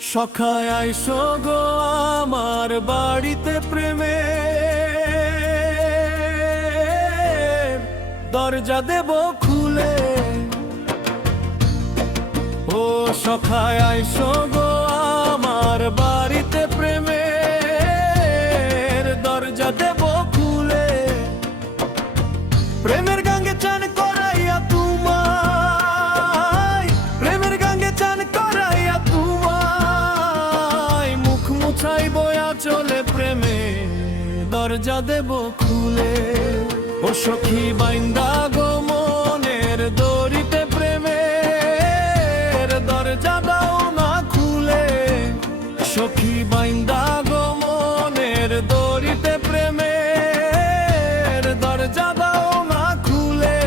সখায় আইসো গো আমার বাড়িতে প্রেমে দরজা দেব খুলে। ও সখায় আইসো গো আমার বাড়িতে প্রেমে দরজা দেব খুলে। প্রেমের গাঙ্গে চান করাইয়া তোমায়, প্রেমের গাঙ্গে চান করাইয়া তোমায় মুখ মুছাই বয়া চলে প্রেমে দরজা দেব খুলে। ও সখী বাইন্দা গো মনের দড়িতে প্রেমের দরজা দাও না খুলে। সখী বাইন্দা গো মনের দড়িতে প্রেমের দরজা দাও না খুলে।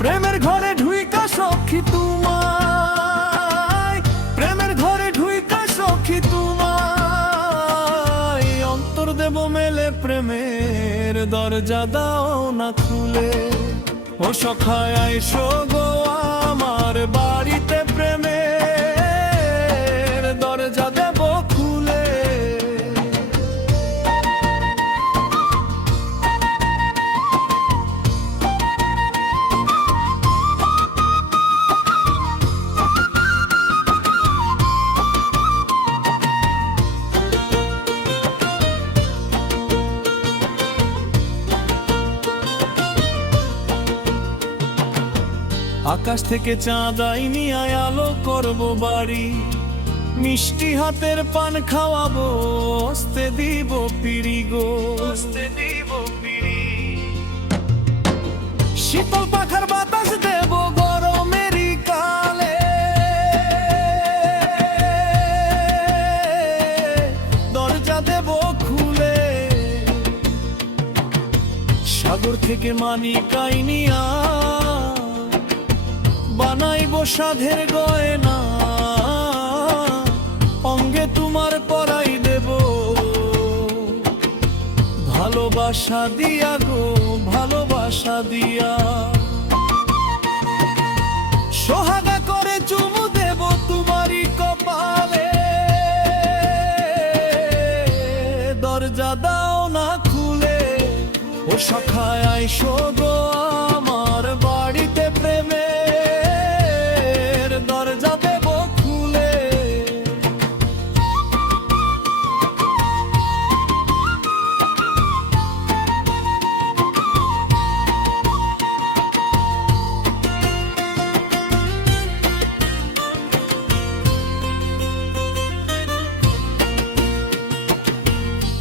প্রেমের ঘরে ঢুইকা সখী তোমায়, প্রেমের ঘরে ঢুইকা সখী তোমায় অন্তর দেব মেলে প্রেমের দরজা দাও না খুলে। ও সখায় আইসো গো আমার বাড়িতে প্রেমের দরজা দেব খুলে। আকাশ থেকে চাঁদ আইনি আলো করব বাড়ি, মিষ্টি হাতের পান খাওয়াবো, অস্তে দিব পিড়ি গো, অস্তে দিব পিড়ি। শীতল পাখার বাতাস দেব গরমেরই কালে, দরজা দেব খুলে। সাগর থেকে মানি কাইনিয়া বানাইবো সাধের গয়না, অঙ্গে তোমার পরাই দেব ভালোবাসা দিয়া গো, ভালোবাসা দিয়া। সোহাগা করে চুমু দেব তোমারই কপালে, দরজা দাও না খুলে। ও সখায় আইসো গো আমার বাড়িতে প্রেমে দরজা দেব খুলে।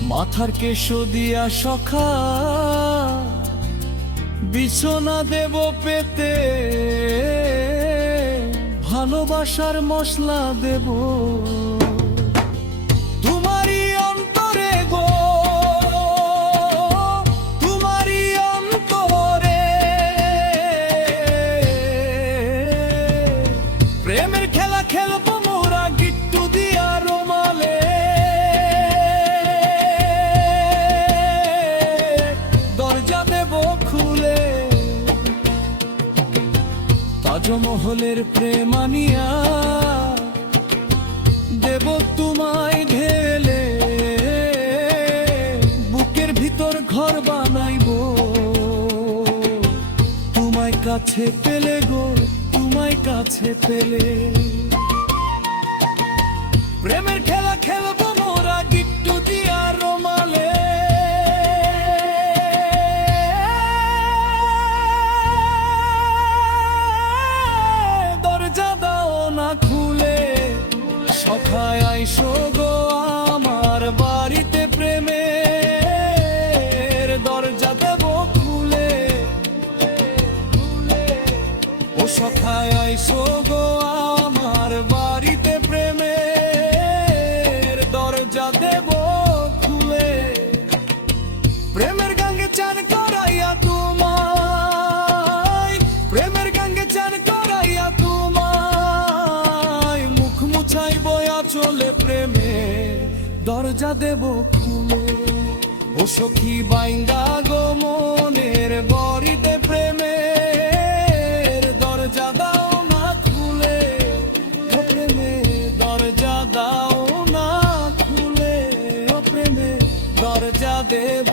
মাথার কেশো দিয়া সখা বিছনা দেব পেতে, ভালোবাসার মশলা দেব তোমারই অন্তরে গো, তোমারই অন্তরে। প্রেমের খেলা খেলবো মোরা গিট্টু দিয়া রোমালে, দরজা দেব খুলে। তাজমহলের প্রেমানিয়া দেব তোমায় ঢেলে, বুকের ভিতর ঘর বানাইবো তোমায় কাছে পেলে গো, তোমায় কাছে পেলে। প্রেমের খেলা খেলবো মোরা গিট্টু দিয়া রোমালে, সখায় আইসো গো আমার বাড়িতে প্রেমের দরজা দেব খুলে। ও সখায় আইসো গো আমার বাড়িতে প্রেমের দরজা দেব খুলে। প্রেমের গাঙ্গে চান করাইয়া তোমায়, প্রেমের গাঙ্গে চান করাইয়া তোমায় মুখ মুছাই বয়া চলে প্রেমে দরজা দেব খুলে। ও সখী বাইন্দা গো মনের বাড়িতে প্রেমের দরজা দাও না খুলে। দরজা দেব